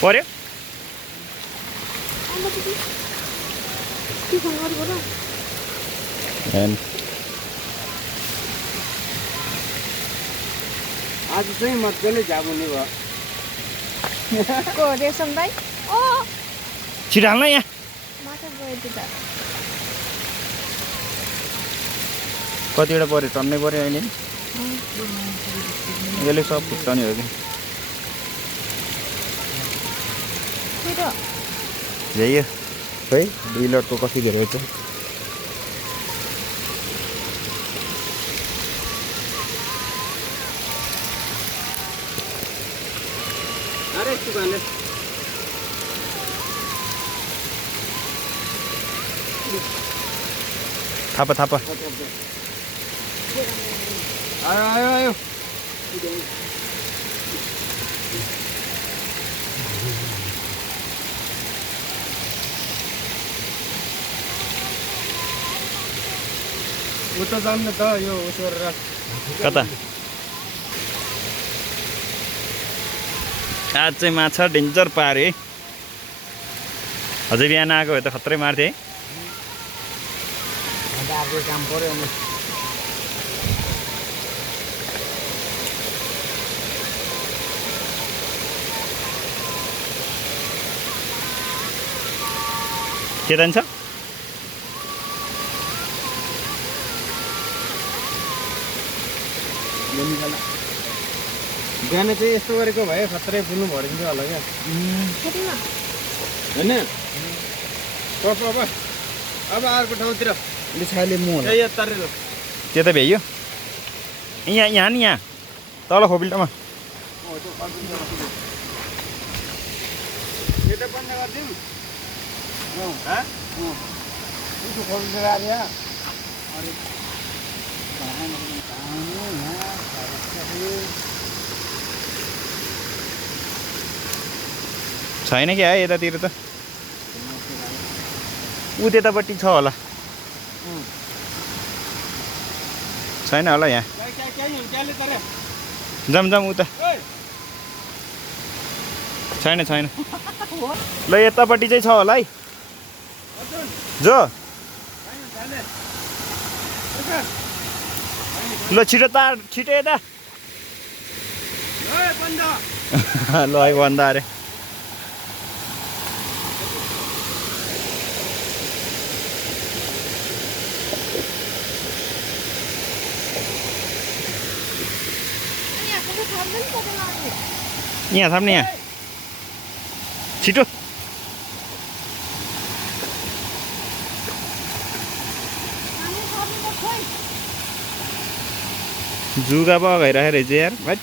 पर्यो आज चाहिँ मजाले झामुने भयो रेशम दाइ ओ छिटो हाल्न यहाँ माछा गयो त्यो त कतिवटा पर्यो टन्नै पर्यो अहिले यसले सब फुट्ने हो कि छिटो झ्याइयो है 2 लटको कति धेरै छ अरे चुकाने थापा थापा आयो आयो आयो उता जान्न त यो उसो गरेर कता आज चाहिँ माछा डेन्जर पारे है अझै बिहान आएको भए त खत्रै मार्थे है अर्को काम पर्यो के जान्छ बिहान चाहिँ यस्तो गरेको भए खत्रै फुल्नु भरिन्थ्यो होला क्या होइन अब अर्को ठाउँतिर छाले मु तारेर त्यो त भ्याइयो यहाँ यहाँ नि यहाँ तल खोपिल्टोमा यता बन्द गरिदिउँ खोलेर आएर छैन क्या यतातिर त ऊ त्यतापट्टि छ होला छैन होला यहाँ जाम जाम उता छैन छैन ल यतापट्टि चाहिँ छ होला है जो ल छिटो तार छिटो यता ल है बन्द अरे यहाँ थाम्ने यहाँ छिटो जुगा बगाइरहेको रहेछ यार भाइ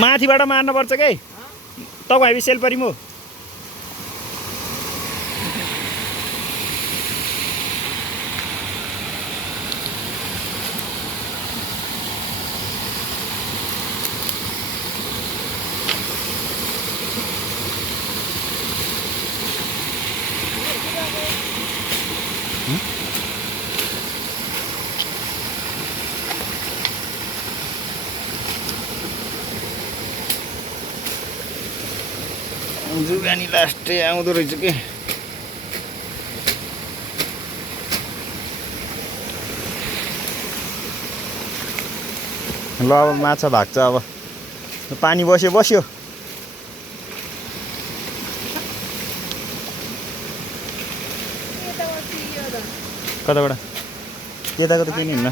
माथिबाट मार्नुपर्छ के तपाईँ हामी सेल परि म जुगानी लास्टै आउँदो रहेछ कि ल अब माछा भाग्छ अब पानी बस्यो बस्यो कताबाट यताको त किन हिँड्न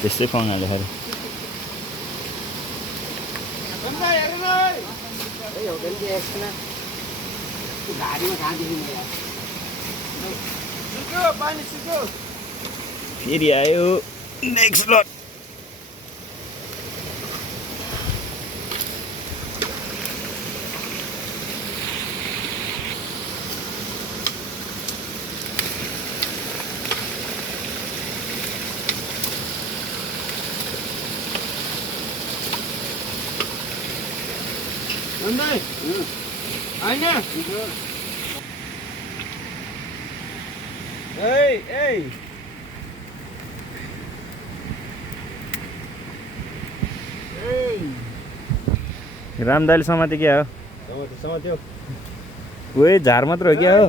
त्यस्तै फङ हाल्यो खरे फेरि आयो नेक्स्ट लट नन्दै होइन ए राम दाइले समाते क्या हो समात्यो ओए झार मात्र हो क्या हो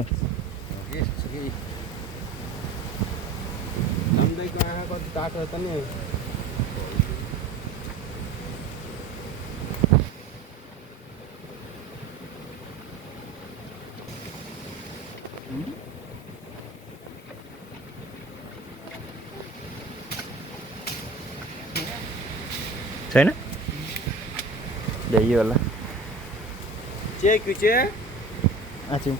नन्दैको आँखा कति टाटो त नि छैन ल्याइयो होला चेक आछु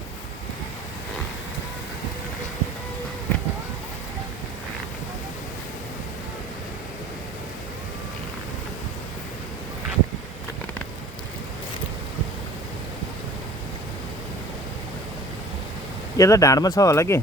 यता ढाडमा छ होला के